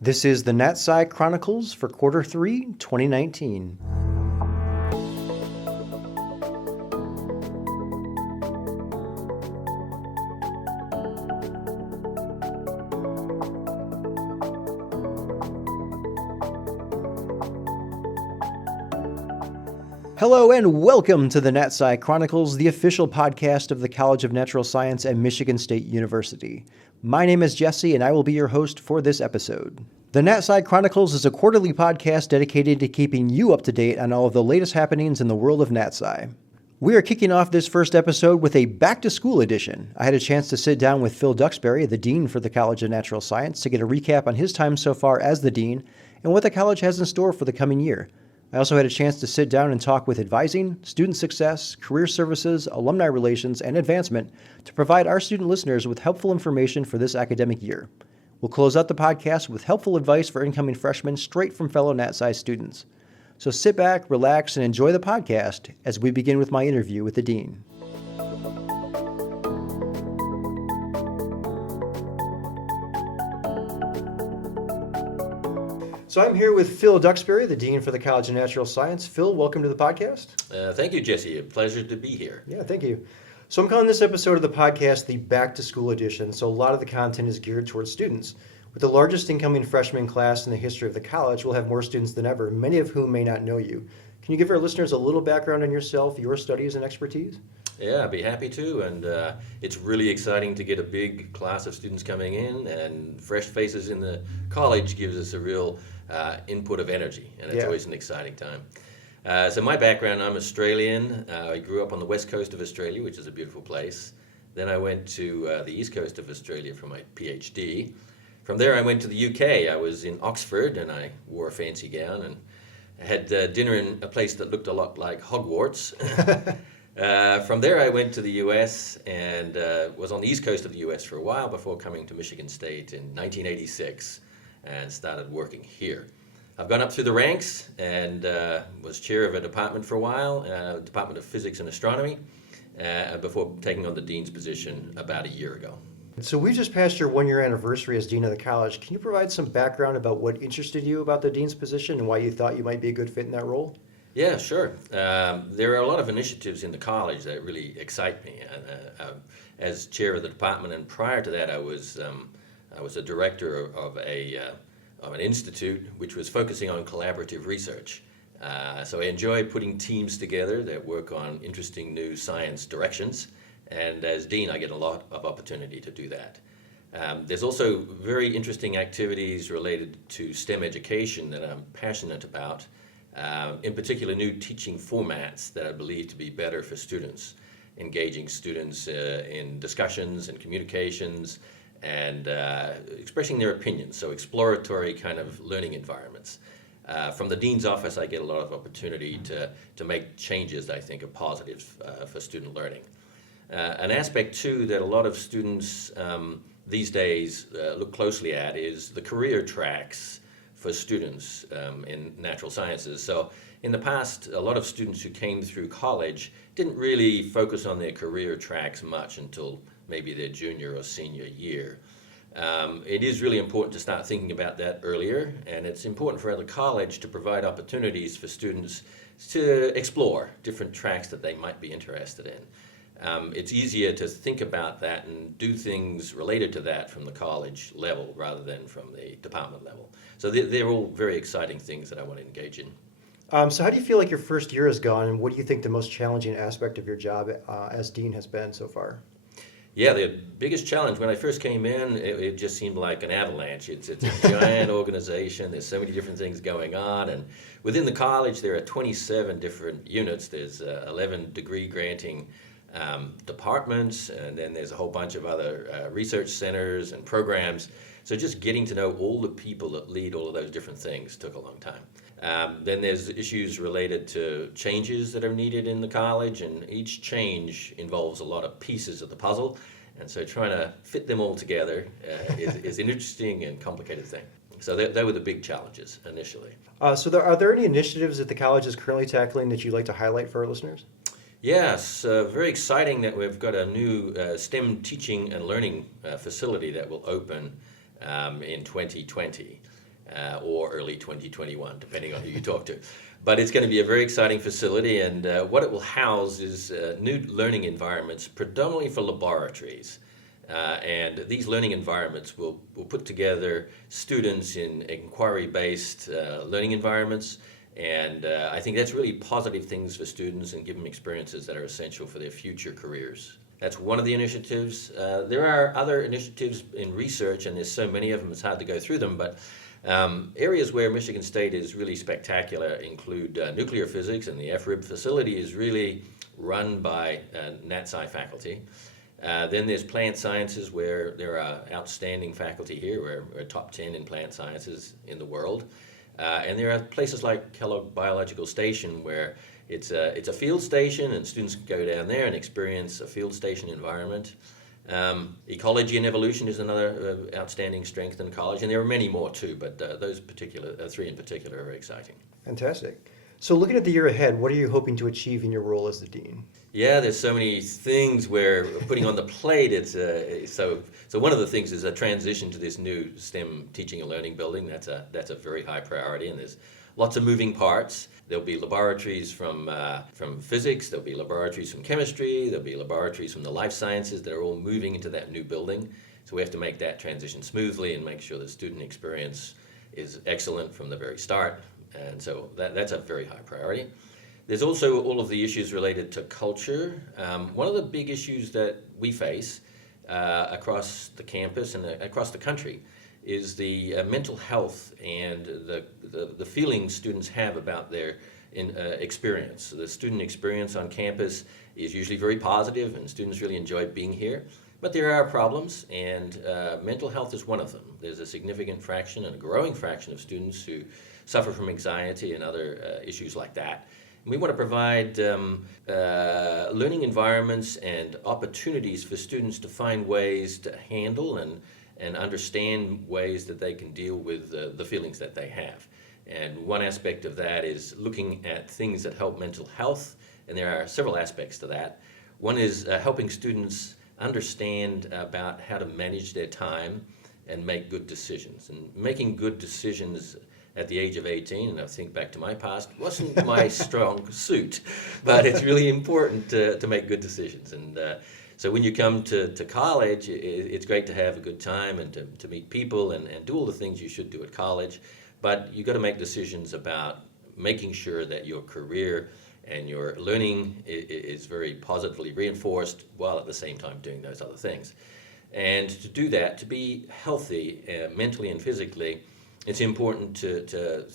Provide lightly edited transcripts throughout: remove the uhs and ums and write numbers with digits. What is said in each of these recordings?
This is the NatSci Chronicles for Quarter 3, 2019. Hello and welcome to the NatSci Chronicles, the official podcast of the College of Natural Science at Michigan State University. My name is Jesse and I will be your host for this episode. The NatSci Chronicles is a quarterly podcast dedicated to keeping you up to date on all of the latest happenings in the world of NatSci. We are kicking off this first episode with a back-to-school edition. I had a chance to sit down with Phil Duxbury, the Dean for the College of Natural Science, to get a recap on his time so far as the Dean and what the college has in store for the coming year. I also had a chance to sit down and talk with advising, student success, career services, alumni relations, and advancement to provide our student listeners with helpful information for this academic year. We'll close out the podcast with helpful advice for incoming freshmen straight from fellow NatSci students. So sit back, relax, and enjoy the podcast as we begin with my interview with the Dean. So I'm here with Phil Duxbury, the Dean for the College of Natural Science. Phil, welcome to the podcast. Thank you, Jesse. A pleasure to be here. Yeah, thank you. So I'm calling this episode of the podcast the Back to School edition. So a lot of the content is geared towards students. With the largest incoming freshman class in the history of the college, we'll have more students than ever, many of whom may not know you. Can you give our listeners a little background on yourself, your studies, and expertise? Yeah, I'd be happy to. And it's really exciting to get a big class of students coming in, and fresh faces in the college gives us a real input of energy, and it's always an exciting time. So my background, I'm Australian. I grew up on the west coast of Australia, which is a beautiful place. Then I went to the east coast of Australia for my PhD. From there I went to the UK. I was in Oxford and I wore a fancy gown and had dinner in a place that looked a lot like Hogwarts. From there I went to the US and was on the east coast of the US for a while before coming to Michigan State in 1986 and started working here. I've gone up through the ranks and was chair of a department for a while, Department of Physics and Astronomy, before taking on the dean's position about a year ago. So we just passed your one-year anniversary as Dean of the college. Can you provide some background about what interested you about the Dean's position and why you thought you might be a good fit in that role? Yeah, sure. There are a lot of initiatives in the college that really excite me. As chair of the department, and prior to that, I was a director of an institute which was focusing on collaborative research. So I enjoy putting teams together that work on interesting new science directions. And as dean, I get a lot of opportunity to do that. There's also very interesting activities related to STEM education that I'm passionate about, in particular new teaching formats that I believe to be better for students, engaging students in discussions and communications and expressing their opinions, so exploratory kind of learning environments. From the dean's office, I get a lot of opportunity to make changes that I think are positive for student learning. An aspect, too, that a lot of students these days look closely at is the career tracks for students in natural sciences. So in the past, a lot of students who came through college didn't really focus on their career tracks much until maybe their junior or senior year. It is really important to start thinking about that earlier, and it's important for the college to provide opportunities for students to explore different tracks that they might be interested in. It's easier to think about that and do things related to that from the college level rather than from the department level. So they're all very exciting things that I want to engage in. So how do you feel like your first year has gone, and what do you think the most challenging aspect of your job as dean has been so far? Yeah, the biggest challenge when I first came in, it just seemed like an avalanche. It's a giant organization. There's so many different things going on, and within the college there are 27 different units. There's 11 degree granting departments, and then there's a whole bunch of other research centers and programs. So just getting to know all the people that lead all of those different things took a long time. Then there's issues related to changes that are needed in the college, and each change involves a lot of pieces of the puzzle, and so trying to fit them all together is an interesting and complicated thing. So they were the big challenges initially. So are there any initiatives that the college is currently tackling that you'd like to highlight for our listeners? Yes, very exciting that we've got a new STEM teaching and learning facility that will open in 2020. or early 2021, depending on who you talk to. But it's going to be a very exciting facility, and what it will house is new learning environments, predominantly for laboratories. And these learning environments will put together students in inquiry-based learning environments, and I think that's really positive things for students and give them experiences that are essential for their future careers. That's one of the initiatives. There are other initiatives in research, and there's so many of them it's hard to go through them, but areas where Michigan State is really spectacular include nuclear physics, and the FRIB facility is really run by NatSci faculty. Then there's plant sciences, where there are outstanding faculty here. We're top 10 in plant sciences in the world. And there are places like Kellogg Biological Station, where it's a field station, and students can go down there and experience a field station environment. Ecology and evolution is another outstanding strength in college, and there are many more too, but those three in particular are very exciting. Fantastic. So looking at the year ahead, what are you hoping to achieve in your role as the dean? Yeah, there's so many things we're putting on the plate. So one of the things is a transition to this new STEM teaching and learning building. That's a very high priority, and there's lots of moving parts. There'll be laboratories from physics, there'll be laboratories from chemistry, there'll be laboratories from the life sciences that are all moving into that new building. So we have to make that transition smoothly and make sure the student experience is excellent from the very start. And so that's a very high priority. There's also all of the issues related to culture. One of the big issues that we face across the campus and across the country is the mental health and the feelings students have about their experience. The student experience on campus is usually very positive, and students really enjoy being here. But there are problems, and mental health is one of them. There's a significant fraction and a growing fraction of students who suffer from anxiety and other issues like that. And we want to provide learning environments and opportunities for students to find ways to handle and understand ways that they can deal with the feelings that they have. And one aspect of that is looking at things that help mental health, and there are several aspects to that. One is helping students understand about how to manage their time and make good decisions. And making good decisions at the age of 18, and I think back to my past, wasn't my strong suit, but it's really important to make good decisions. And so when you come to college, it's great to have a good time and to meet people and do all the things you should do at college, but you've got to make decisions about making sure that your career and your learning is very positively reinforced while at the same time doing those other things. And to do that, to be healthy mentally and physically, it's important to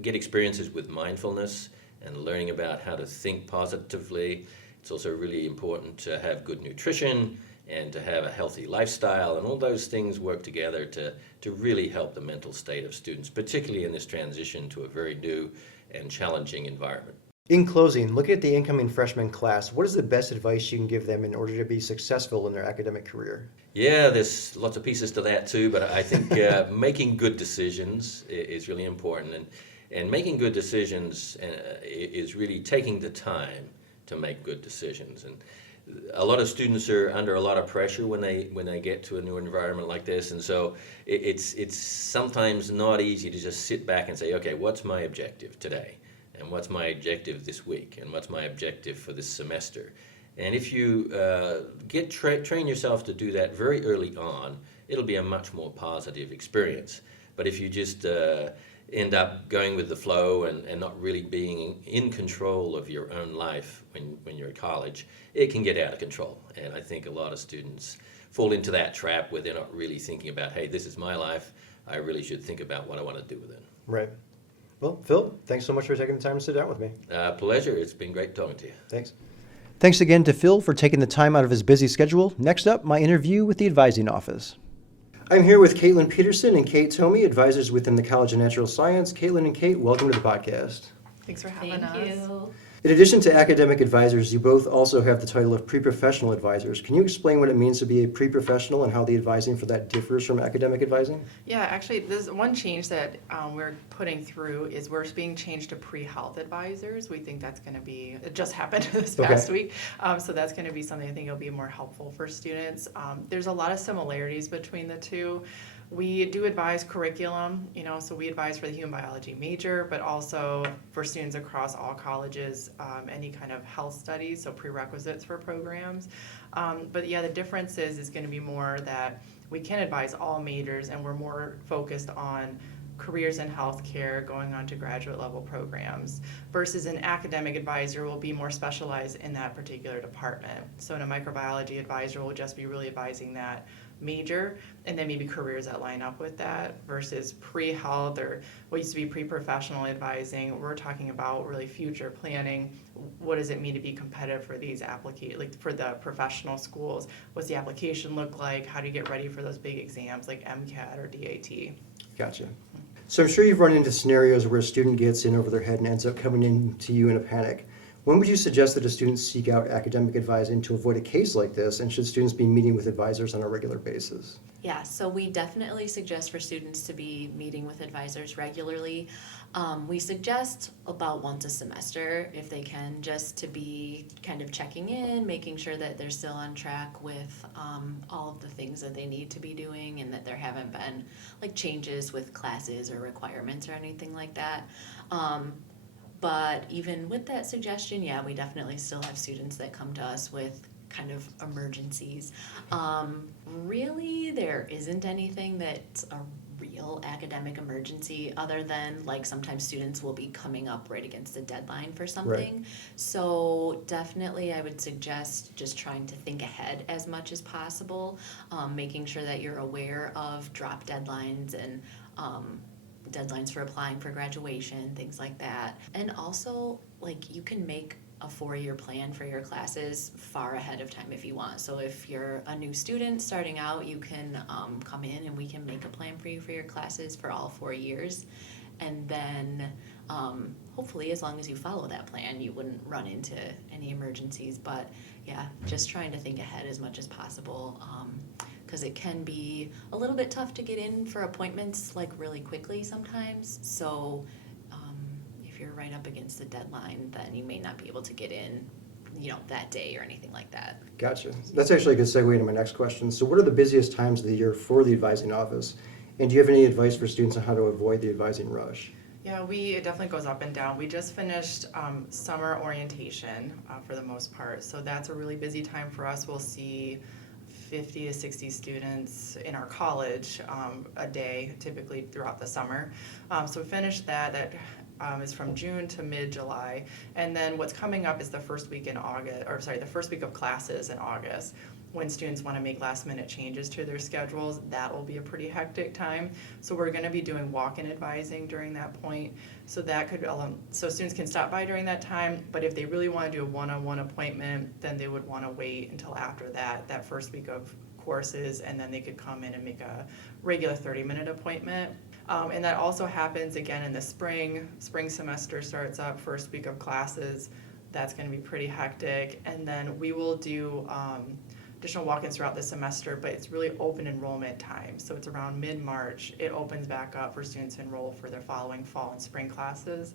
get experiences with mindfulness and learning about how to think positively. It's also really important to have good nutrition and to have a healthy lifestyle, and all those things work together to really help the mental state of students, particularly in this transition to a very new and challenging environment. In closing, looking at the incoming freshman class, what is the best advice you can give them in order to be successful in their academic career? Yeah, there's lots of pieces to that too, but I think making good decisions is really important, and making good decisions is really taking the time to make good decisions. And a lot of students are under a lot of pressure when they get to a new environment like this, and so it's sometimes not easy to just sit back and say, okay, what's my objective today? And what's my objective this week? And what's my objective for this semester? And if you train yourself to do that very early on, it'll be a much more positive experience. But if you just end up going with the flow and not really being in control of your own life when you're at college, it can get out of control. And I think a lot of students fall into that trap where they're not really thinking about, hey, this is my life. I really should think about what I want to do with it. Right. Well, Phil, thanks so much for taking the time to sit down with me. Pleasure. It's been great talking to you. Thanks. Thanks again to Phil for taking the time out of his busy schedule. Next up, my interview with the advising office. I'm here with Caitlin Peterson and Kate Tomey, advisors within the College of Natural Science. Caitlin and Kate, welcome to the podcast. Thanks for having us. Thank you. In addition to academic advisors, you both also have the title of pre-professional advisors. Can you explain what it means to be a pre-professional and how the advising for that differs from academic advising? Yeah, actually, there's one change that we're putting through is we're being changed to pre-health advisors. We think that's going to be, it just happened this past week, so that's going to be something I think will be more helpful for students. There's a lot of similarities between the two. We do advise curriculum, so we advise for the human biology major, but also for students across all colleges, any kind of health studies, so prerequisites for programs. But yeah, the difference is going to be more that we can advise all majors, and we're more focused on careers in healthcare going on to graduate level programs, versus an academic advisor will be more specialized in that particular department. So in a microbiology advisor will just be really advising that major, and then maybe careers that line up with that, versus pre-health or what used to be pre-professional advising. We're talking about really future planning. What does it mean to be competitive for these for the professional schools? What's the application look like? How do you get ready for those big exams like MCAT or DAT? Gotcha. So I'm sure you've run into scenarios where a student gets in over their head and ends up coming in to you in a panic. When would you suggest that a student seek out academic advising to avoid a case like this, and should students be meeting with advisors on a regular basis? Yeah, so we definitely suggest for students to be meeting with advisors regularly. We suggest about once a semester, if they can, just to be kind of checking in, making sure that they're still on track with all of the things that they need to be doing, and that there haven't been like changes with classes or requirements or anything like that. But even with that suggestion, yeah, we definitely still have students that come to us with kind of emergencies. Really, there isn't anything that's a real academic emergency, other than like sometimes students will be coming up right against a deadline for something. Right. So definitely I would suggest just trying to think ahead as much as possible, making sure that you're aware of drop deadlines and deadlines for applying for graduation, things like that. And also, like, you can make a 4-year plan for your classes far ahead of time if you want. So if you're a new student starting out, you can come in and we can make a plan for you for your classes for all 4 years. And then hopefully, as long as you follow that plan, you wouldn't run into any emergencies. But yeah, just trying to think ahead as much as possible, because it can be a little bit tough to get in for appointments like really quickly sometimes. So if you're right up against the deadline, then you may not be able to get in, that day or anything like that. Gotcha. That's actually a good segue into my next question. So what are the busiest times of the year for the advising office? And do you have any advice for students on how to avoid the advising rush? Yeah, it definitely goes up and down. We just finished summer orientation for the most part, so that's a really busy time for us. We'll see 50 to 60 students in our college a day, typically throughout the summer. So we finished that. That is from June to mid-July. And then what's coming up is the first week of classes in August. When students want to make last-minute changes to their schedules, that will be a pretty hectic time. So we're going to be doing walk-in advising during that point. So that could, so students can stop by during that time, but if they really want to do a one-on-one appointment, then they would want to wait until after that first week of courses, and then they could come in and make a regular 30-minute appointment. And that also happens again in the spring. Spring semester starts up, first week of classes. That's going to be pretty hectic. And then we will do additional walk-ins throughout the semester, but it's really open enrollment time. So it's around mid-March. It opens back up for students to enroll for their following fall and spring classes.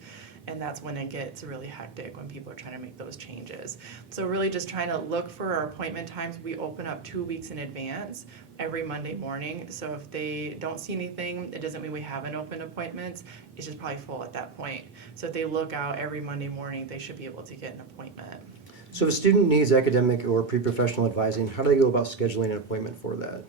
And that's when it gets really hectic, when people are trying to make those changes. So really just trying to look for our appointment times. We open up 2 weeks in advance every Monday morning. So if they don't see anything, it doesn't mean we haven't opened appointments. It's just probably full at that point. So if they look out every Monday morning, they should be able to get an appointment. So if a student needs academic or pre-professional advising, how do they go about scheduling an appointment for that?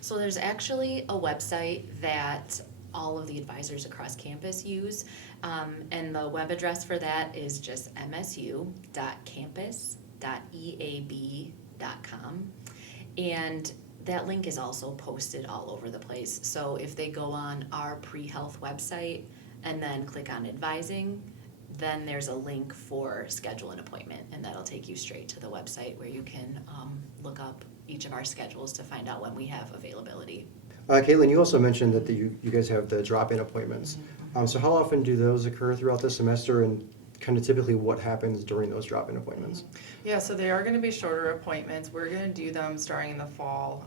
So there's actually a website that all of the advisors across campus use, and the web address for that is just msu.campus.eab.com, and that link is also posted all over the place. So if they go on our pre-health website and then click on advising, then there's a link for schedule an appointment, and that'll take you straight to the website where you can look up each of our schedules to find out when we have availability. Caitlin, you also mentioned that you guys have the drop-in appointments. So how often do those occur throughout the semester, and kind of typically what happens during those drop-in appointments? Yeah, so they are going to be shorter appointments. We're going to do them starting in the fall.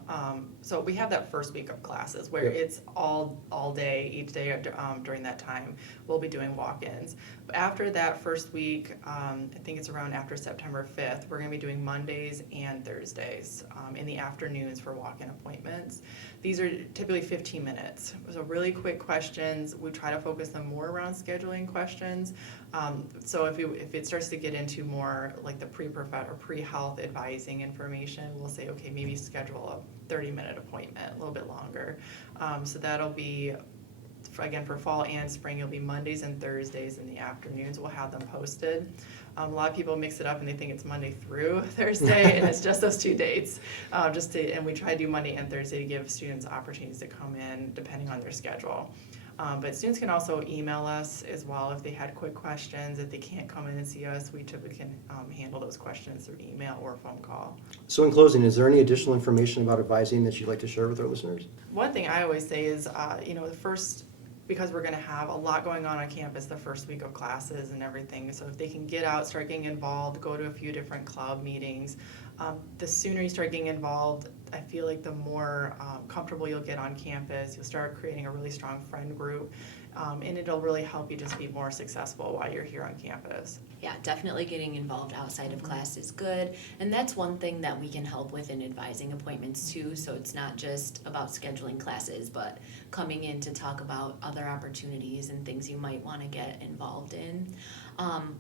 So we have that first week of classes where Yep. it's all day, each day during that time. We'll be doing walk-ins. But after that first week, I think it's around after September 5th, we're going to be doing Mondays and Thursdays in the afternoons for walk-in appointments. These are typically 15 minutes. So really quick questions. We try to focus them more around scheduling questions. So if it starts to get into more like the pre-health advising information, we'll say, okay, maybe schedule a 30-minute appointment, a little bit longer. So that'll be, again, for fall and spring, it'll be Mondays and Thursdays in the afternoons. We'll have them posted. A lot of people mix it up and they think it's Monday through Thursday, and it's just those 2 dates. And we try to do Monday and Thursday to give students opportunities to come in depending on their schedule. But students can also email us as well if they had quick questions. If they can't come in and see us, we typically can handle those questions through email or phone call. So in closing, is there any additional information about advising that you'd like to share with our listeners? One thing I always say is, because we're going to have a lot going on campus the first week of classes and everything. So if they can get out, start getting involved, go to a few different club meetings, the sooner you start getting involved, I feel like the more comfortable you'll get on campus. You'll start creating a really strong friend group, and it'll really help you just be more successful while you're here on campus. Yeah, definitely getting involved outside of class is good. And that's one thing that we can help with in advising appointments too. So it's not just about scheduling classes, but coming in to talk about other opportunities and things you might want to get involved in.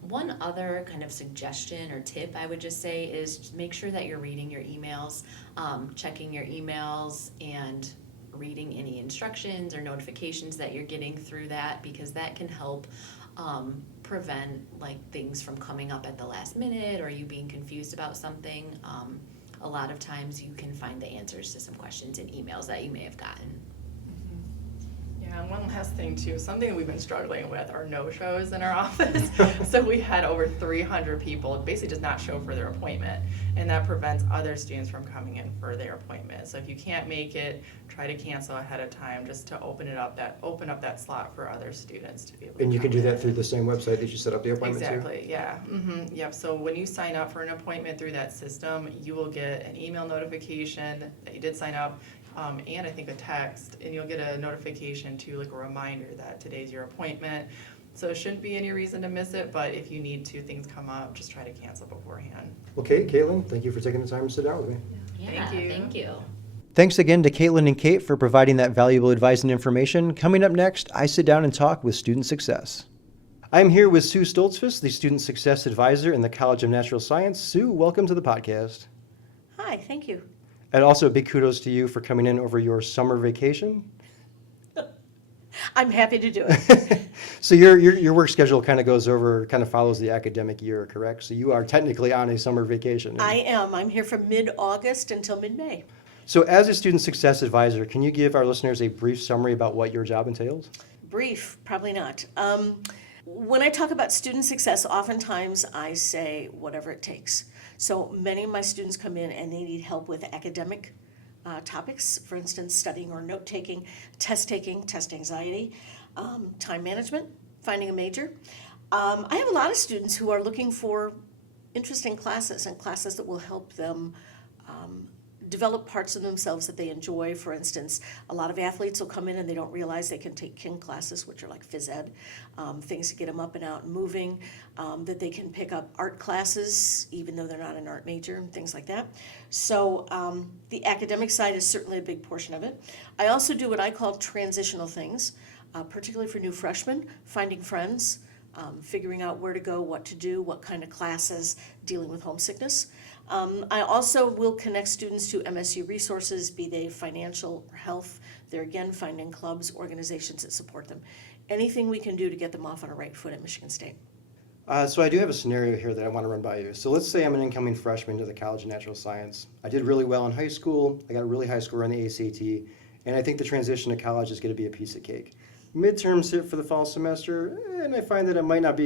One other kind of suggestion or tip I would just say is just make sure that you're reading your emails, checking your emails and reading any instructions or notifications that you're getting through that, because that can help prevent like things from coming up at the last minute or you being confused about something. A lot of times you can find the answers to some questions in emails that you may have gotten. Yeah, and one last thing too, something we've been struggling with are no-shows in our office. So we had over 300 people basically just not show for their appointment, and that prevents other students from coming in for their appointment. So if you can't make it, try to cancel ahead of time just to open up that slot for other students to be able to And you can come do that in. through the same website that you set up the appointment to? Exactly, yeah. Yep, so when you sign up for an appointment through that system, you will get an email notification that you did sign up, and I think a text, and you'll get a notification too, like a reminder that today's your appointment. So there shouldn't be any reason to miss it, but if you need to, things come up, just try to cancel beforehand. Okay, Caitlin, thank you for taking the time to sit down with me. Yeah, Thank you. Thank you. Thanks again to Caitlin and Kate for providing that valuable advice and information. Coming up next, I sit down and talk with Student Success. I'm here with Sue Stoltzfus, the Student Success Advisor in the College of Natural Science. Sue, welcome to the podcast. Hi, thank you. And also a big kudos to you for coming in over your summer vacation. I'm happy to do it. So your work schedule kind of follows the academic year, correct? So you are technically on a summer vacation. I am. I'm here from mid-August until mid-May. So as a Student Success Advisor, can you give our listeners a brief summary about what your job entails? Brief, probably not. When I talk about student success, oftentimes I say whatever it takes. So many of my students come in and they need help with academic topics, for instance, studying or note-taking, test anxiety, time management, finding a major. I have a lot of students who are looking for interesting classes and classes that will help them develop parts of themselves that they enjoy. For instance, a lot of athletes will come in and they don't realize they can take kin classes, which are like phys ed, things to get them up and out and moving, that they can pick up art classes, even though they're not an art major, and things like that. So the academic side is certainly a big portion of it. I also do what I call transitional things, particularly for new freshmen, finding friends, figuring out where to go, what to do, what kind of classes, dealing with homesickness. I also will connect students to MSU resources, be they financial or health. They're again finding clubs, organizations that support them. Anything we can do to get them off on a right foot at Michigan State. So I do have a scenario here that I want to run by you. So let's say I'm an incoming freshman to the College of Natural Science. I did really well in high school. I got a really high score on the ACT, and I think the transition to college is going to be a piece of cake. Midterms hit for the fall semester, and I find that I might not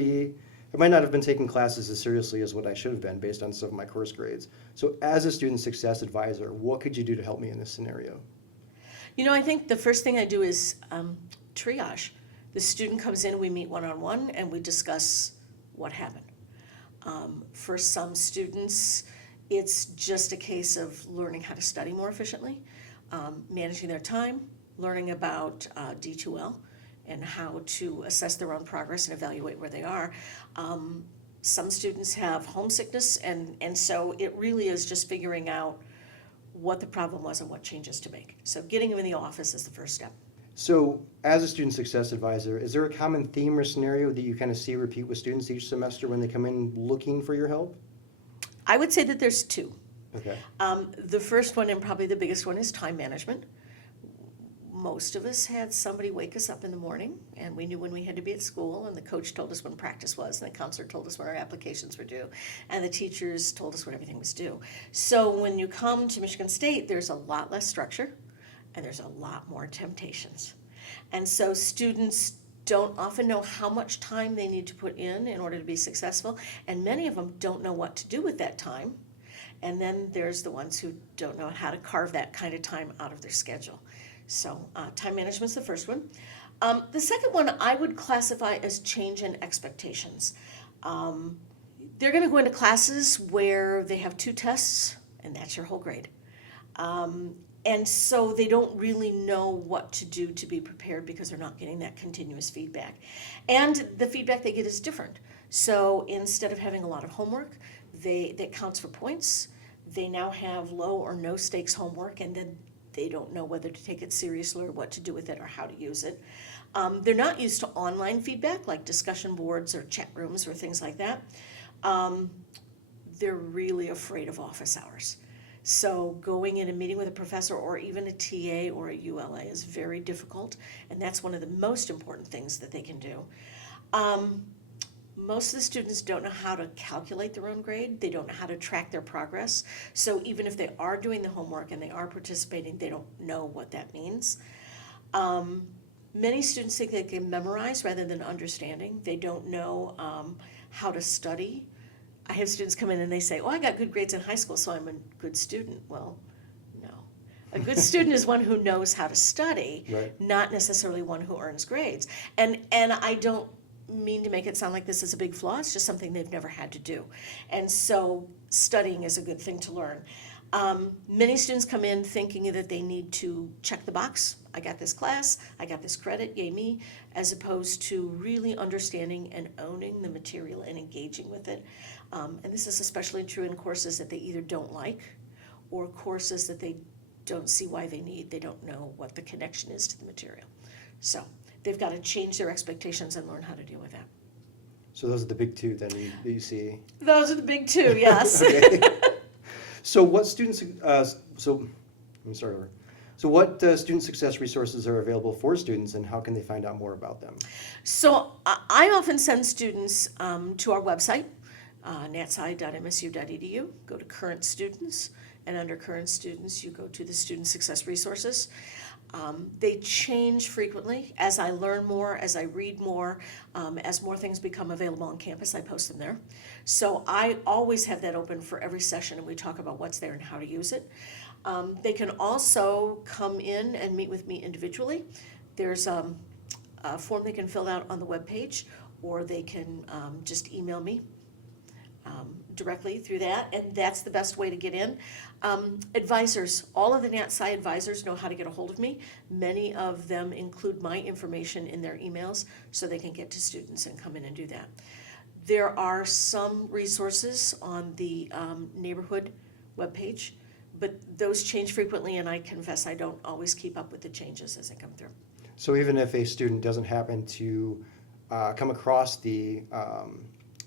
have been taking classes as seriously as what I should have been based on some of my course grades. So as a student success advisor, what could you do to help me in this scenario? You know, I think the first thing I do is triage. The student comes in, we meet one-on-one, and we discuss what happened. For some students, it's just a case of learning how to study more efficiently, managing their time, learning about D2L and how to assess their own progress and evaluate where they are. Some students have homesickness, and so it really is just figuring out what the problem was and what changes to make. So getting them in the office is the first step. So as a student success advisor, is there a common theme or scenario that you kind of see repeat with students each semester when they come in looking for your help? I would say that there's two. Okay. The first one, and probably the biggest one, is time management. Most of us had somebody wake us up in the morning, and we knew when we had to be at school, and the coach told us when practice was, and the counselor told us when our applications were due, and the teachers told us when everything was due. So when you come to Michigan State, there's a lot less structure, and there's a lot more temptations. And so students don't often know how much time they need to put in order to be successful, and many of them don't know what to do with that time. And then there's the ones who don't know how to carve that kind of time out of their schedule. So time management's the first one. The second one I would classify as change in expectations. They're going to go into classes where they have 2 tests, and that's your whole grade. And so they don't really know what to do to be prepared because they're not getting that continuous feedback. And the feedback they get is different. So instead of having a lot of homework, that counts for points. They now have low or no stakes homework, and then they don't know whether to take it seriously or what to do with it or how to use it. They're not used to online feedback like discussion boards or chat rooms or things like that. They're really afraid of office hours. So going in and meeting with a professor or even a TA or a ULA is very difficult, and that's one of the most important things that they can do. Most of the students don't know how to calculate their own grade. They don't know how to track their progress. So even if they are doing the homework and they are participating, they don't know what that means. Many students think they can memorize rather than understanding. They don't know how to study. I have students come in and they say, oh, I got good grades in high school, so I'm a good student. Well, no. A good student is one who knows how to study, Right. not necessarily one who earns grades. And I don't mean to make it sound like this is a big flaw. It's just something they've never had to do. And so studying is a good thing to learn. Many students come in thinking that they need to check the box. I got this class, I got this credit, yay me, as opposed to really understanding and owning the material and engaging with it. And this is especially true in courses that they either don't like or courses that they don't see why they need. They don't know what the connection is to the material. So they've got to change their expectations and learn how to deal with that. So those are the big 2 then that you see. Those are the big 2, yes. Okay. So what students? So what student success resources are available for students, and how can they find out more about them? So I often send students to our website, natsci.msu.edu. Go to current students, and under current students, you go to the student success resources. They change frequently. As I learn more, as I read more, as more things become available on campus, I post them there. So I always have that open for every session, and we talk about what's there and how to use it. They can also come in and meet with me individually. There's a form they can fill out on the webpage, or they can just email me directly through that, and that's the best way to get in. Advisors, all of the NatSci advisors know how to get a hold of me. Many of them include my information in their emails so they can get to students and come in and do that. There are some resources on the neighborhood webpage, but those change frequently, and I confess I don't always keep up with the changes as they come through. So even if a student doesn't happen to come across the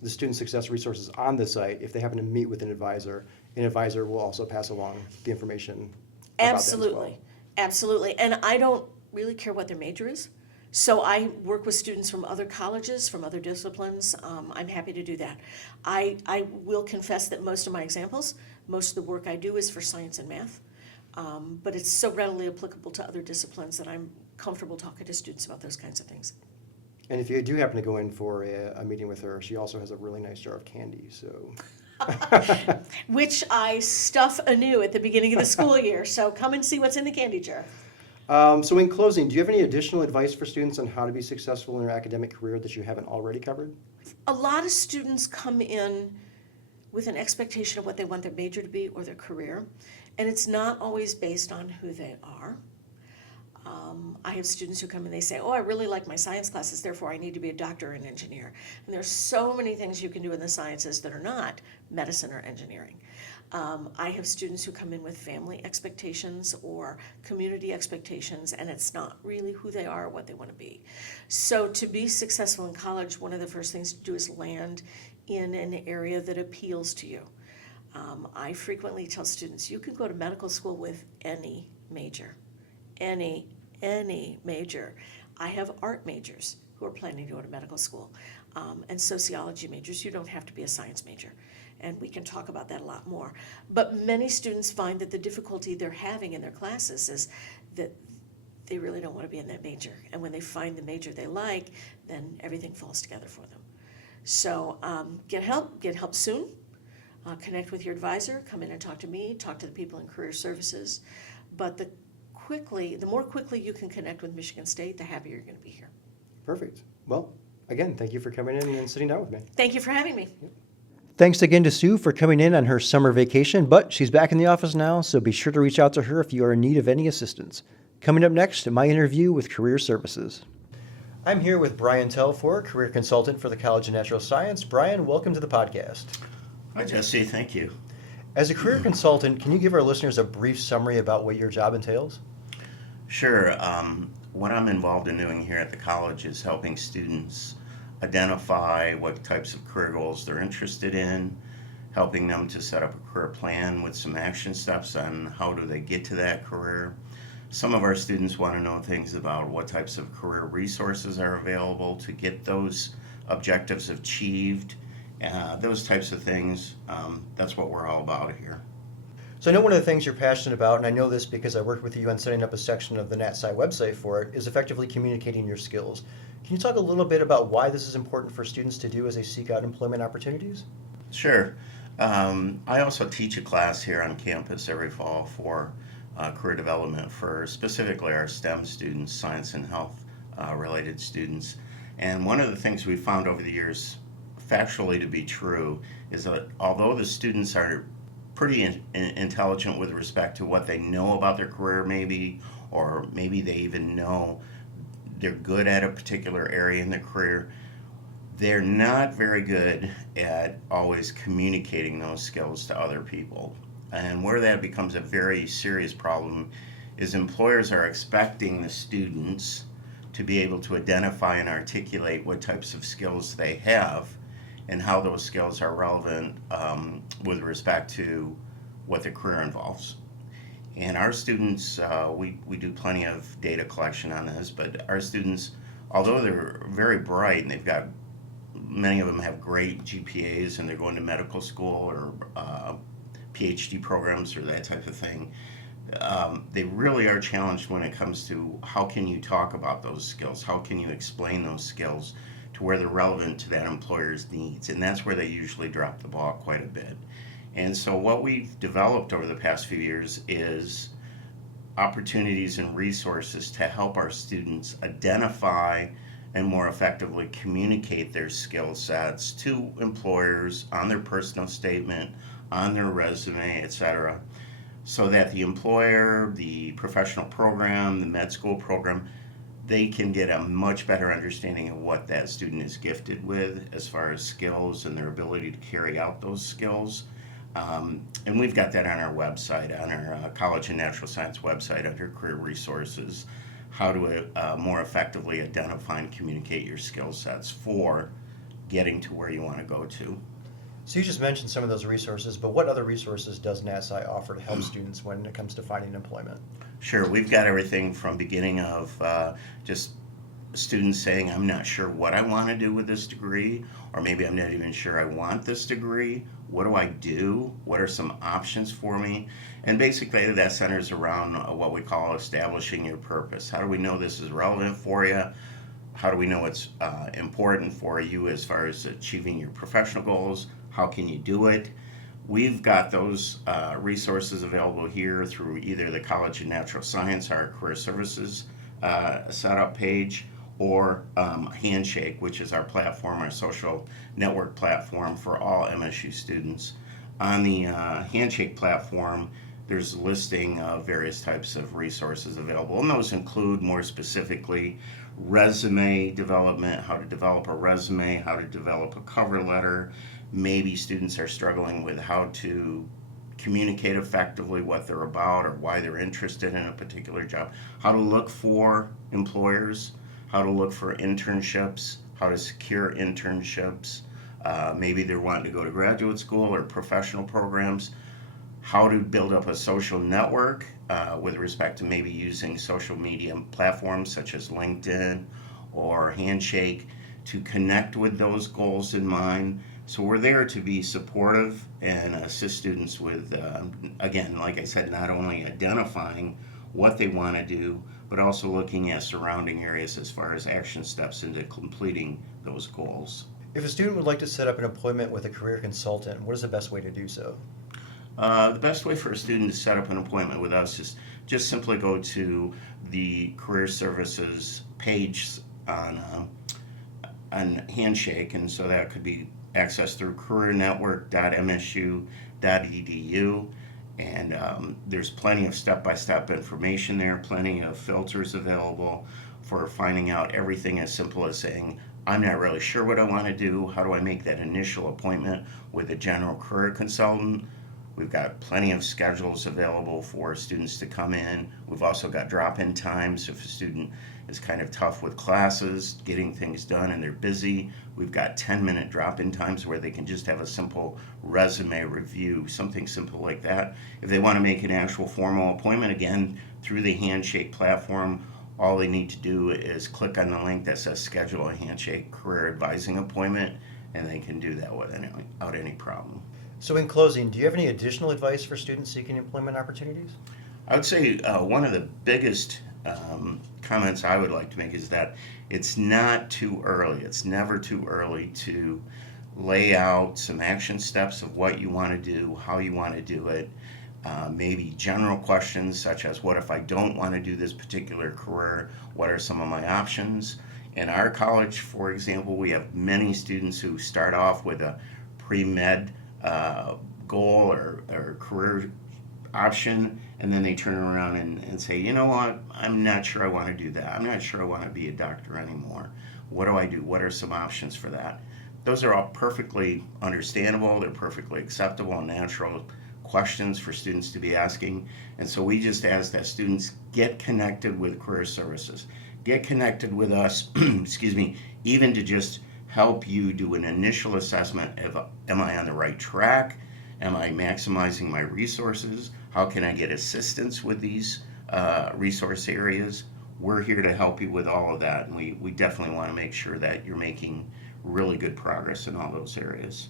student success resources on the site, if they happen to meet with an advisor will also pass along the information about Absolutely, them as well. Absolutely. And I don't really care what their major is. So I work with students from other colleges, from other disciplines. I'm happy to do that. I will confess that most of my examples, most of the work I do is for science and math, but it's so readily applicable to other disciplines that I'm comfortable talking to students about those kinds of things. And if you do happen to go in for a meeting with her, she also has a really nice jar of candy, so. Which I stuff anew at the beginning of the school year, so come and see what's in the candy jar. So in closing, do you have any additional advice for students on how to be successful in their academic career that you haven't already covered? A lot of students come in with an expectation of what they want their major to be or their career, and it's not always based on who they are. I have students who come and they say, oh, I really like my science classes, therefore I need to be a doctor or an engineer. And there's so many things you can do in the sciences that are not medicine or engineering. I have students who come in with family expectations or community expectations, and it's not really who they are or what they want to be. So to be successful in college, one of the first things to do is land in an area that appeals to you. I frequently tell students, you can go to medical school with any major, any major. I have art majors who are planning to go to medical school, and sociology majors. You don't have to be a science major, and we can talk about that a lot more. But many students find that the difficulty they're having in their classes is that they really don't want to be in that major, and when they find the major they like, then everything falls together for them. So get help soon. Connect with your advisor, come in and talk to me, talk to the people in career services. But the more quickly you can connect with Michigan State, the happier you're going to be here. Perfect. Well, again, thank you for coming in and sitting down with me. Thank you for having me. Thanks again to Sue for coming in on her summer vacation, but she's back in the office now, so be sure to reach out to her if you are in need of any assistance. Coming up next, my interview with Career Services. I'm here with Brian Telfor, Career Consultant for the College of Natural Science. Brian, welcome to the podcast. Hi, Jesse. Thank you. As a career consultant, can you give our listeners a brief summary about what your job entails? Sure. What I'm involved in doing here at the college is helping students identify what types of career goals they're interested in, helping them to set up a career plan with some action steps on how do they get to that career. Some of our students want to know things about what types of career resources are available to get those objectives achieved. Those types of things, that's what we're all about here. So I know one of the things you're passionate about, and I know this because I worked with you on setting up a section of the NatSci website for it, is effectively communicating your skills. Can you talk a little bit about why this is important for students to do as they seek out employment opportunities? Sure. I also teach a class here on campus every fall for career development for specifically our STEM students, science and health related students. And one of the things we found over the years, factually to be true, is that although the students are pretty intelligent with respect to what they know about their career maybe, or maybe they even know they're good at a particular area in their career, they're not very good at always communicating those skills to other people. And where that becomes a very serious problem is employers are expecting the students to be able to identify and articulate what types of skills they have and how those skills are relevant with respect to what the career involves. And our students, we do plenty of data collection on this, but our students, although they're very bright and many of them have great GPAs and they're going to medical school or PhD programs or that type of thing, they really are challenged when it comes to how can you talk about those skills, how can you explain those skills to where they're relevant to that employer's needs, and that's where they usually drop the ball quite a bit. And so what we've developed over the past few years is opportunities and resources to help our students identify and more effectively communicate their skill sets to employers on their personal statement, on their resume, etc., so that the employer, the professional program, the med school program, they can get a much better understanding of what that student is gifted with as far as skills and their ability to carry out those skills. And we've got that on our website, on our College of Natural Science website under Career Resources, how to more effectively identify and communicate your skill sets for getting to where you want to go to. So you just mentioned some of those resources, but what other resources does NatSci offer to help students when it comes to finding employment? Sure, we've got everything from beginning of just students saying, I'm not sure what I want to do with this degree, or maybe I'm not even sure I want this degree. What do I do? What are some options for me? And basically that centers around what we call establishing your purpose. How do we know this is relevant for you? How do we know it's important for you as far as achieving your professional goals? How can you do it? We've got those resources available here through either the College of Natural Science, our Career Services setup page, or Handshake, which is our platform, our social network platform for all MSU students. On the Handshake platform, there's a listing of various types of resources available, and those include more specifically resume development, how to develop a resume, how to develop a cover letter. Maybe students are struggling with how to communicate effectively what they're about or why they're interested in a particular job, how to look for employers, how to look for internships, how to secure internships. Maybe they're wanting to go to graduate school or professional programs, how to build up a social network with respect to maybe using social media platforms such as LinkedIn or Handshake to connect with those goals in mind. So we're there to be supportive and assist students with, again, like I said, not only identifying what they want to do, but also looking at surrounding areas as far as action steps into completing those goals. If a student would like to set up an appointment with a career consultant, what is the best way to do so? The best way for a student to set up an appointment with us is just simply go to the Career Services page on Handshake, and so that could be accessed through careernetwork.msu.edu, and there's plenty of step-by-step information there, plenty of filters available for finding out everything as simple as saying, I'm not really sure what I want to do, how do I make that initial appointment with a general career consultant. We've got plenty of schedules available for students to come in. We've also got drop-in times if a student is kind of tough with classes, getting things done, and they're busy. We've got 10-minute drop-in times where they can just have a simple resume review, something simple like that. If they want to make an actual formal appointment, again, through the Handshake platform, all they need to do is click on the link that says Schedule a Handshake Career Advising Appointment, and they can do that without any problem. So in closing, do you have any additional advice for students seeking employment opportunities? I would say one of the biggest comments I would like to make is that it's not too early. It's never too early to lay out some action steps of what you want to do, how you want to do it. Maybe general questions such as, what if I don't want to do this particular career? What are some of my options? In our college, for example, we have many students who start off with a pre-med goal or career option, and then they turn around and say, you know what, I'm not sure I want to do that. I'm not sure I want to be a doctor anymore. What do I do? What are some options for that? Those are all perfectly understandable. They're perfectly acceptable and natural questions for students to be asking. And so we just ask that students get connected with Career Services. Get connected with us, excuse me, even to just help you do an initial assessment of, am I on the right track? Am I maximizing my resources? How can I get assistance with these resource areas? We're here to help you with all of that, and we definitely want to make sure that you're making really good progress in all those areas.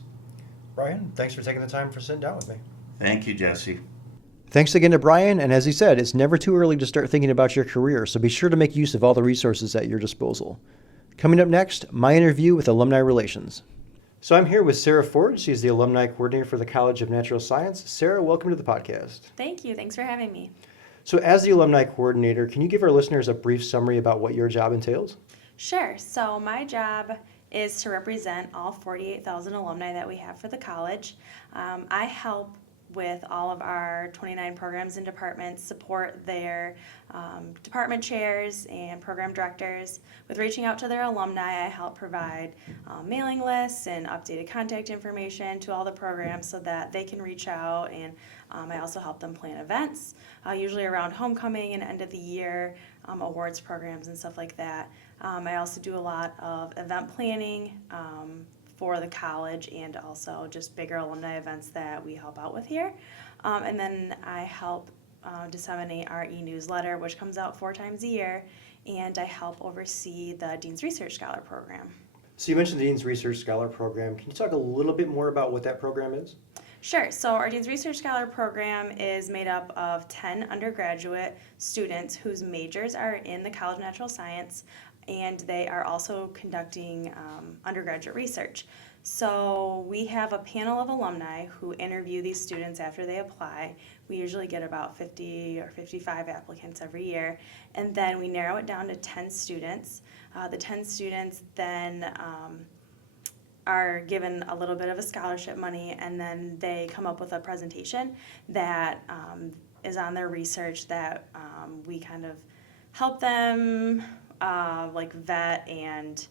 Brian, thanks for taking the time for sitting down with me. Thank you, Jesse. Thanks again to Brian, and as he said, it's never too early to start thinking about your career, so be sure to make use of all the resources at your disposal. Coming up next, my interview with Alumni Relations. So I'm here with Sarah Ford. She's the Alumni Coordinator for the College of Natural Science. Sarah, welcome to the podcast. Thank you. Thanks for having me. So as the Alumni Coordinator, can you give our listeners a brief summary about what your job entails? Sure. So my job is to represent all 48,000 alumni that we have for the college. I help with all of our 29 programs and departments, support their department chairs and program directors with reaching out to their alumni. I help provide mailing lists and updated contact information to all the programs so that they can reach out, and I also help them plan events, usually around homecoming and end of the year, awards programs and stuff like that. I also do a lot of event planning for the college and also just bigger alumni events that we help out with here. And then I help disseminate our e-newsletter, which comes out 4 times a year, and I help oversee the Dean's Research Scholar Program. So you mentioned the Dean's Research Scholar Program. Can you talk a little bit more about what that program is? Sure. So our Dean's Research Scholar Program is made up of 10 undergraduate students whose majors are in the College of Natural Science and they are also conducting undergraduate research. So we have a panel of alumni who interview these students after they apply. We usually get about 50 or 55 applicants every year, and then we narrow it down to 10 students. The 10 students then are given a little bit of a scholarship money, and then they come up with a presentation that is on their research that we kind of help them like vet and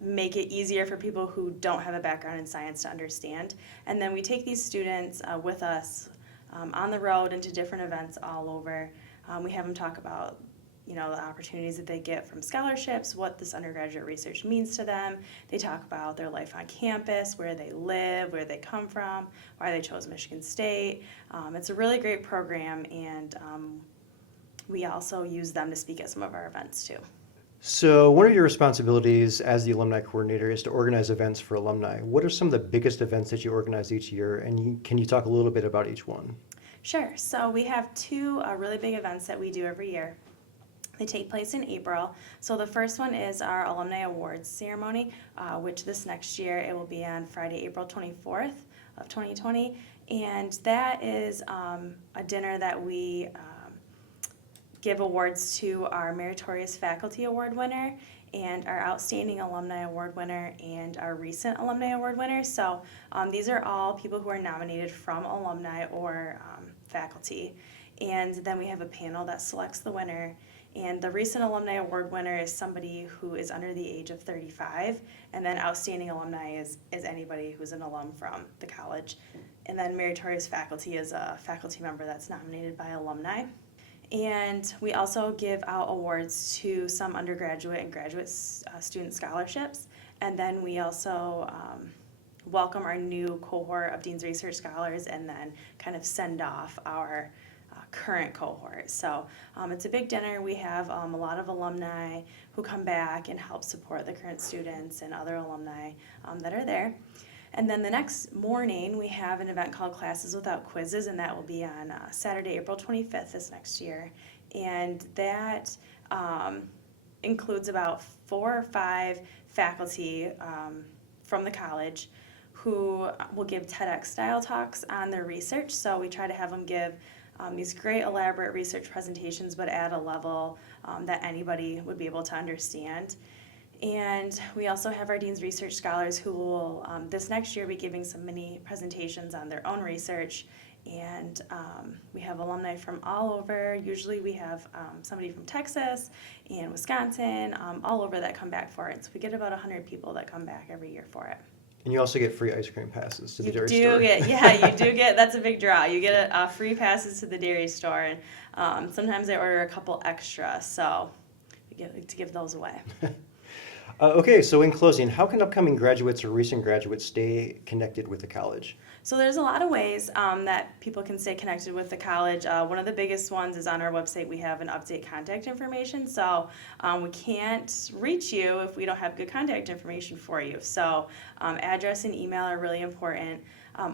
make it easier for people who don't have a background in science to understand. And then we take these students with us on the road into different events all over. We have them talk about the opportunities that they get from scholarships, what this undergraduate research means to them. They talk about their life on campus, where they live, where they come from, why they chose Michigan State. It's a really great program, and we also use them to speak at some of our events too. So one of your responsibilities as the alumni coordinator is to organize events for alumni. What are some of the biggest events that you organize each year, and can you talk a little bit about each one? Sure. So we have two really big events that we do every year. They take place in April. So the first one is our Alumni Awards ceremony, which this next year it will be on Friday, April 24th of 2020. And that is a dinner that we give awards to our Meritorious Faculty Award winner and our Outstanding Alumni Award winner and our Recent Alumni Award winner. So these are all people who are nominated from alumni or faculty. And then we have a panel that selects the winner. And the Recent Alumni Award winner is somebody who is under the age of 35. And then Outstanding Alumni is anybody who's an alum from the college. And then Meritorious Faculty is a faculty member that's nominated by alumni. And we also give out awards to some undergraduate and graduate student scholarships. And then we also welcome our new cohort of Dean's Research Scholars and then kind of send off our current cohort. So it's a big dinner. We have a lot of alumni who come back and help support the current students and other alumni that are there. And then the next morning, we have an event called Classes Without Quizzes, and that will be on Saturday, April 25th this next year. And that includes about 4 or 5 faculty from the college who will give TEDx-style talks on their research. So we try to have them give these great elaborate research presentations, but at a level that anybody would be able to understand. And we also have our Dean's Research Scholars who will this next year be giving some mini presentations on their own research. And we have alumni from all over. Usually we have somebody from Texas and Wisconsin, all over that come back for it. So we get about 100 people that come back every year for it. And you also get free ice cream passes to the dairy store. You do get, that's a big draw. You get a free passes to the dairy store, and sometimes they order a couple extra, so we get to give those away. Okay, so in closing, how can upcoming graduates or recent graduates stay connected with the college? So there's a lot of ways that people can stay connected with the college. One of the biggest ones is on our website. We have an up-to-date contact information. So we can't reach you if we don't have good contact information for you. So address and email are really important.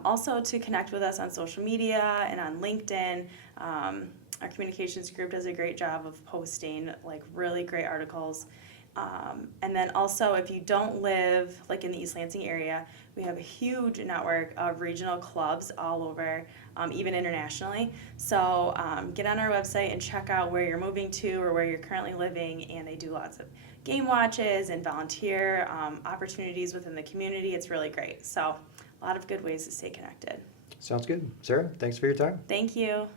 Also to connect with us on social media and on LinkedIn. Our communications group does a great job of posting like really great articles. And then also, if you don't live like in the East Lansing area, we have a huge network of regional clubs all over, even internationally. So get on our website and check out where you're moving to or where you're currently living, and they do lots of game watches and volunteer opportunities within the community. It's really great. So a lot of good ways to stay connected. Sounds good. Sarah, thanks for your time. Thank you.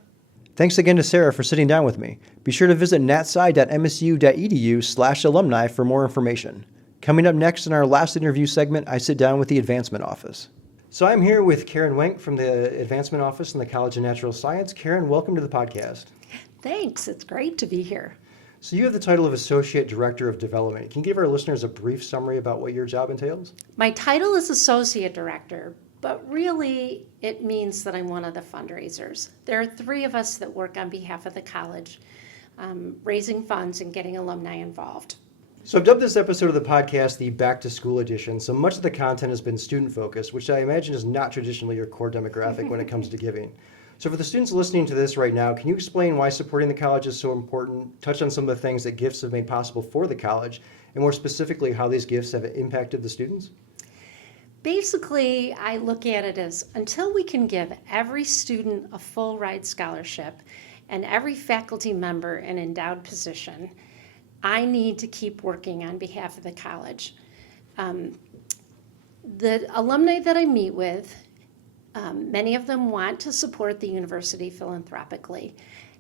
Thanks again to Sarah for sitting down with me. Be sure to visit natsci.msu.edu/alumni for more information. Coming up next in our last interview segment, I sit down with the Advancement Office. So I'm here with Karen Wenk from the Advancement Office in the College of Natural Science. Karen, welcome to the podcast. Thanks. It's great to be here. So you have the title of Associate Director of Development. Can you give our listeners a brief summary about what your job entails? My title is Associate Director, but really it means that I'm one of the fundraisers. There are 3 of us that work on behalf of the college, raising funds and getting alumni involved. So I've dubbed this episode of the podcast the Back to School edition. So much of the content has been student focused, which I imagine is not traditionally your core demographic when it comes to giving. So for the students listening to this right now, can you explain why supporting the college is so important, touch on some of the things that gifts have made possible for the college, and more specifically, how these gifts have impacted the students? Basically, I look at it as until we can give every student a full ride scholarship and every faculty member an endowed position, I need to keep working on behalf of the college. The alumni that I meet with, many of them want to support the university philanthropically.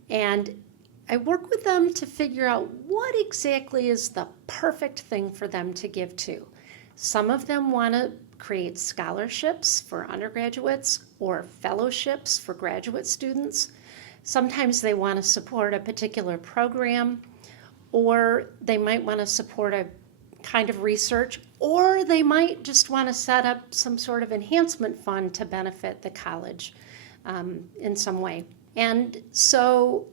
And I work with them to figure out what exactly is the perfect thing for them to give to. Some of them want to create scholarships for undergraduates or fellowships for graduate students. Sometimes they want to support a particular program, or they might want to support a kind of research, or they might just want to set up some sort of enhancement fund to benefit the college in some way. And so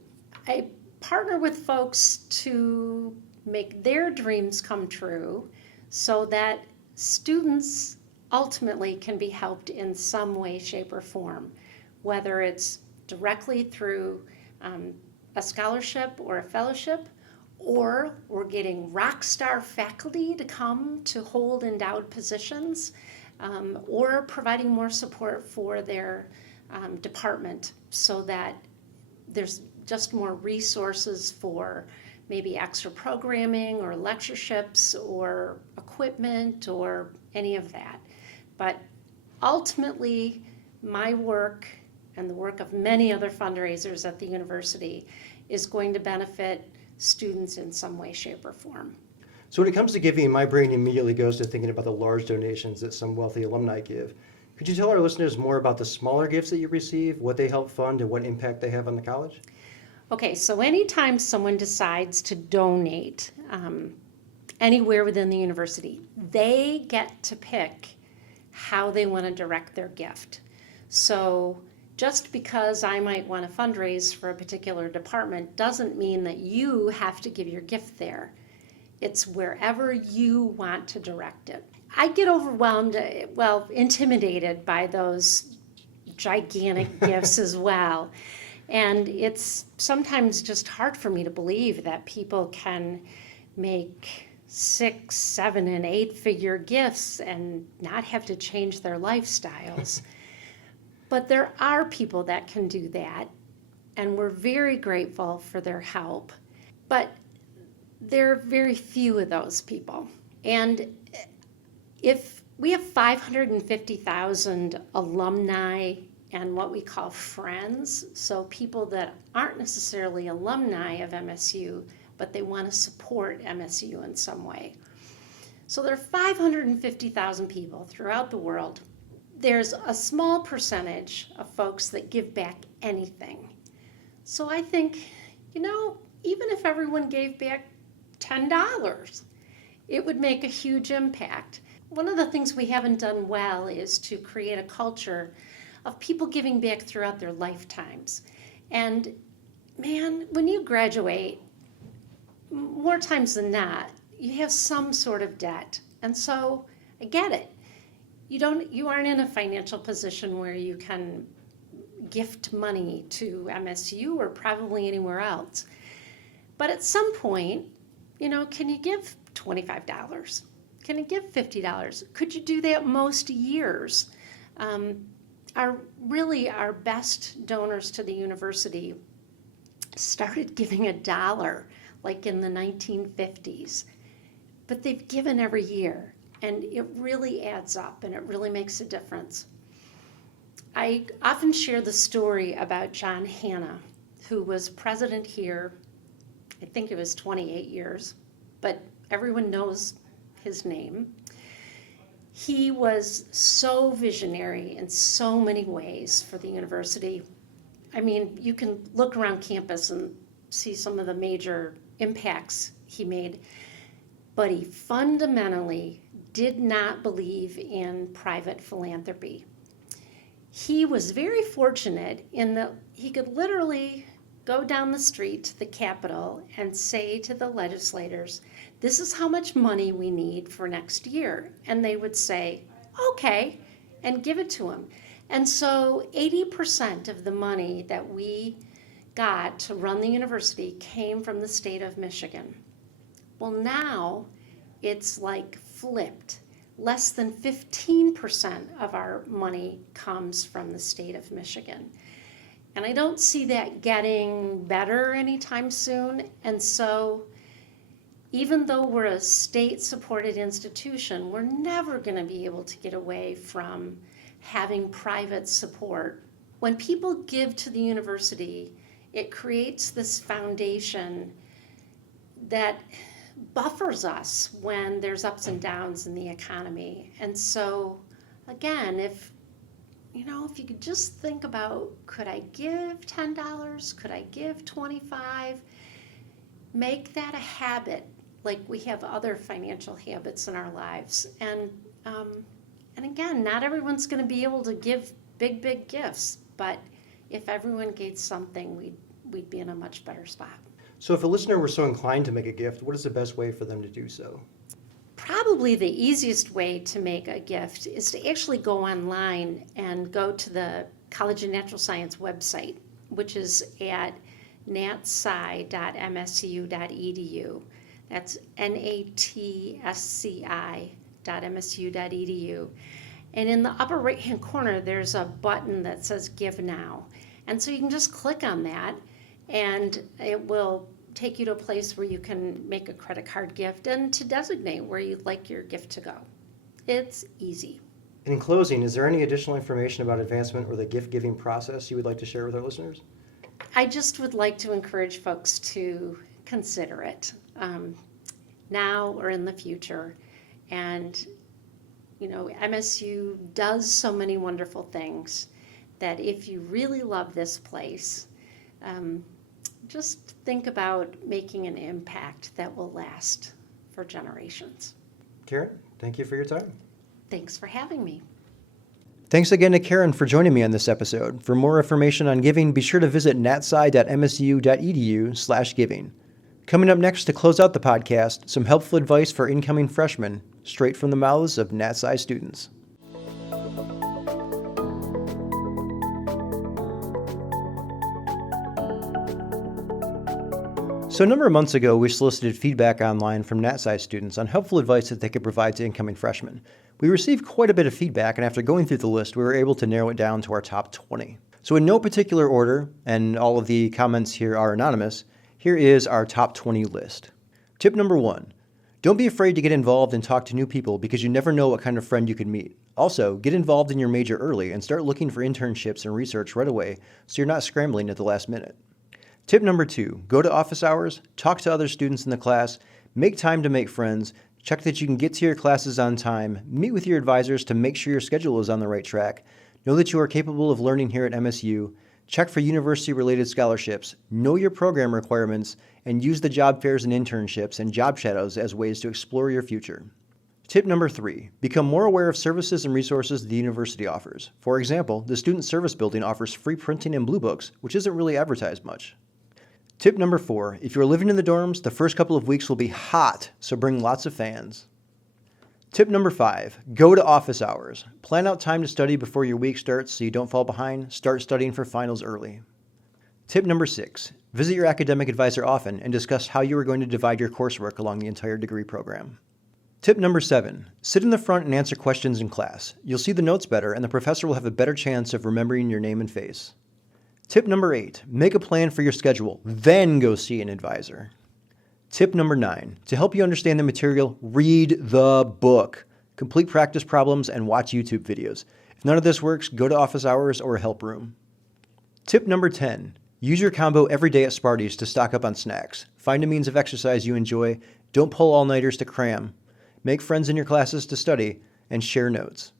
I partner with folks to make their dreams come true so that students ultimately can be helped in some way, shape, or form, whether it's directly through a scholarship or a fellowship, or we're getting rock star faculty to come to hold endowed positions, or providing more support for their department so that there's just more resources for maybe extra programming or lectureships or equipment or any of that. But ultimately, my work and the work of many other fundraisers at the university is going to benefit students in some way, shape, or form. So when it comes to giving, my brain immediately goes to thinking about the large donations that some wealthy alumni give. Could you tell our listeners more about the smaller gifts that you receive, what they help fund, and what impact they have on the college? Okay, so anytime someone decides to donate anywhere within the university, they get to pick how they want to direct their gift. So just because I might want to fundraise for a particular department doesn't mean that you have to give your gift there. It's wherever you want to direct it. I get overwhelmed, intimidated by those gigantic gifts as well. And it's sometimes just hard for me to believe that people can make 6, 7, and 8-figure gifts and not have to change their lifestyles. But there are people that can do that, and we're very grateful for their help. But there are very few of those people. And if we have 550,000 alumni and what we call friends, so people that aren't necessarily alumni of MSU, but they want to support MSU in some way. So there are 550,000 people throughout the world. There's a small percentage of folks that give back anything. So I think, even if everyone gave back $10, it would make a huge impact. One of the things we haven't done well is to create a culture of people giving back throughout their lifetimes. And man, when you graduate, more times than not, you have some sort of debt. And so I get it. You aren't in a financial position where you can gift money to MSU or probably anywhere else. But at some point, can you give $25? Can you give $50? Could you do that most years? Our best donors to the university started giving $1 like in the 1950s, but they've given every year. And it really adds up, and it really makes a difference. I often share the story about John Hanna, who was president here, I think it was 28 years, but everyone knows his name. He was so visionary in so many ways for the university. I mean, you can look around campus and see some of the major impacts he made, but he fundamentally did not believe in private philanthropy. He was very fortunate in that he could literally go down the street to the Capitol and say to the legislators, this is how much money we need for next year. And they would say, okay, and give it to him. And so 80% of the money that we got to run the university came from the state of Michigan. Well, now it's like flipped. Less than 15% of our money comes from the state of Michigan. And I don't see that getting better anytime soon. And so even though we're a state-supported institution, we're never going to be able to get away from having private support. When people give to the university, it creates this foundation that buffers us when there's ups and downs in the economy. And so, again, if you could just think about, could I give $10? Could I give $25? Make that a habit, like we have other financial habits in our lives. And again, not everyone's going to be able to give big gifts, but if everyone gave something, we'd be in a much better spot. So if a listener were so inclined to make a gift, what is the best way for them to do so? Probably the easiest way to make a gift is to actually go online and go to the College of Natural Science website, which is at natsci.msu.edu. That's natsci.msu.edu. And in the upper right-hand corner, there's a button that says Give Now. And so you can just click on that, and it will take you to a place where you can make a credit card gift and to designate where you'd like your gift to go. It's easy. In closing, is there any additional information about advancement or the gift-giving process you would like to share with our listeners? I just would like to encourage folks to consider it now or in the future. And, MSU does so many wonderful things that if you really love this place, just think about making an impact that will last for generations. Karen, thank you for your time. Thanks for having me. Thanks again to Karen for joining me on this episode. For more information on giving, be sure to visit natsci.msu.edu/giving. Coming up next to close out the podcast, some helpful advice for incoming freshmen, straight from the mouths of NatSci students. So a number of months ago, we solicited feedback online from NatSci students on helpful advice that they could provide to incoming freshmen. We received quite a bit of feedback, and after going through the list, we were able to narrow it down to our top 20. So in no particular order, and all of the comments here are anonymous, here is our top 20 list. Tip number 1, don't be afraid to get involved and talk to new people because you never know what kind of friend you could meet. Also, get involved in your major early and start looking for internships and research right away so you're not scrambling at the last minute. Tip number 2, go to office hours, talk to other students in the class, make time to make friends, check that you can get to your classes on time, meet with your advisors to make sure your schedule is on the right track, know that you are capable of learning here at MSU, check for university-related scholarships, know your program requirements, and use the job fairs and internships and job shadows as ways to explore your future. Tip number 3, become more aware of services and resources the university offers. For example, the Student Service Building offers free printing and blue books, which isn't really advertised much. Tip number 4, if you're living in the dorms, the first couple of weeks will be hot, so bring lots of fans. Tip number 5, go to office hours. Plan out time to study before your week starts so you don't fall behind. Start studying for finals early. Tip number 6, visit your academic advisor often and discuss how you are going to divide your coursework along the entire degree program. Tip number 7, sit in the front and answer questions in class. You'll see the notes better and the professor will have a better chance of remembering your name and face. Tip number 8, make a plan for your schedule, then go see an advisor. Tip number 9, to help you understand the material, read the book. Complete practice problems and watch YouTube videos. If none of this works, go to office hours or a help room. Tip number 10, use your combo every day at Sparty's to stock up on snacks. Find a means of exercise you enjoy. Don't pull all-nighters to cram. Make friends in your classes to study and share notes.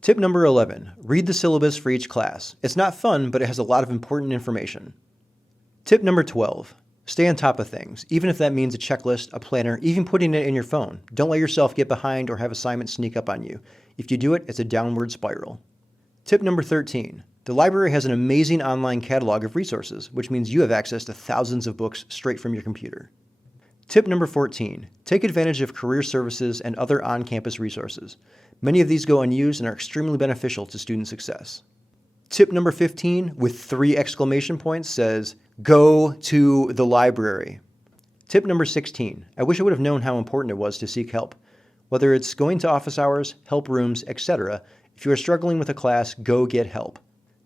Tip number 11, read the syllabus for each class. It's not fun, but it has a lot of important information. Tip number 12, stay on top of things, even if that means a checklist, a planner, even putting it in your phone. Don't let yourself get behind or have assignments sneak up on you. If you do it, it's a downward spiral. Tip number 13, the library has an amazing online catalog of resources, which means you have access to thousands of books straight from your computer. Tip number 14, take advantage of career services and other on-campus resources. Many of these go unused and are extremely beneficial to student success. Tip number 15 with 3 exclamation points says, go to the library. Tip number 16, I wish I would have known how important it was to seek help. Whether it's going to office hours, help rooms, etc., if you are struggling with a class, go get help.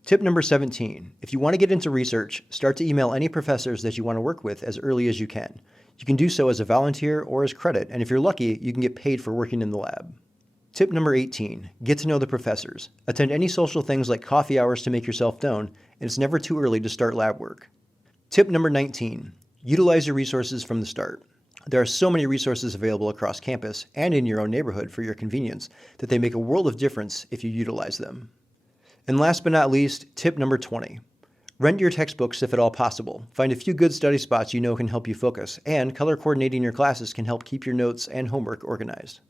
Tip number 17, if you want to get into research, start to email any professors that you want to work with as early as you can. You can do so as a volunteer or as credit, and if you're lucky, you can get paid for working in the lab. Tip number 18, get to know the professors. Attend any social things like coffee hours to make yourself known, and it's never too early to start lab work. Tip number 19, utilize your resources from the start. There are so many resources available across campus and in your own neighborhood for your convenience that they make a world of difference if you utilize them. And last but not least, tip number 20. Rent your textbooks if at all possible. Find a few good study spots you know can help you focus, and color coordinating your classes can help keep your notes and homework organized.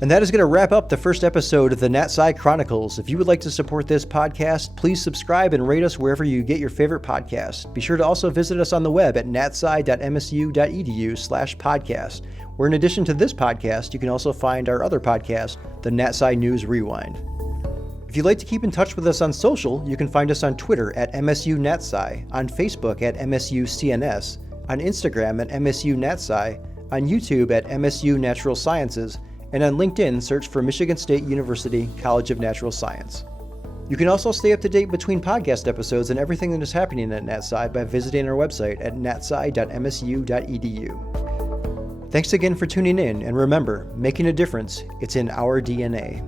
And that is going to wrap up the first episode of the NatSci Chronicles. If you would like to support this podcast, please subscribe and rate us wherever you get your favorite podcasts. Be sure to also visit us on the web at natsci.msu.edu/podcast, where in addition to this podcast, you can also find our other podcast, the NatSci News Rewind. If you'd like to keep in touch with us on social, you can find us on Twitter at MSU NatSci, on Facebook at MSU CNS, on Instagram at MSU NatSci, on YouTube at MSU Natural Sciences, and on LinkedIn, search for Michigan State University College of Natural Science. You can also stay up to date between podcast episodes and everything that is happening at NatSci by visiting our website at natsci.msu.edu. Thanks again for tuning in, and remember, making a difference, it's in our DNA.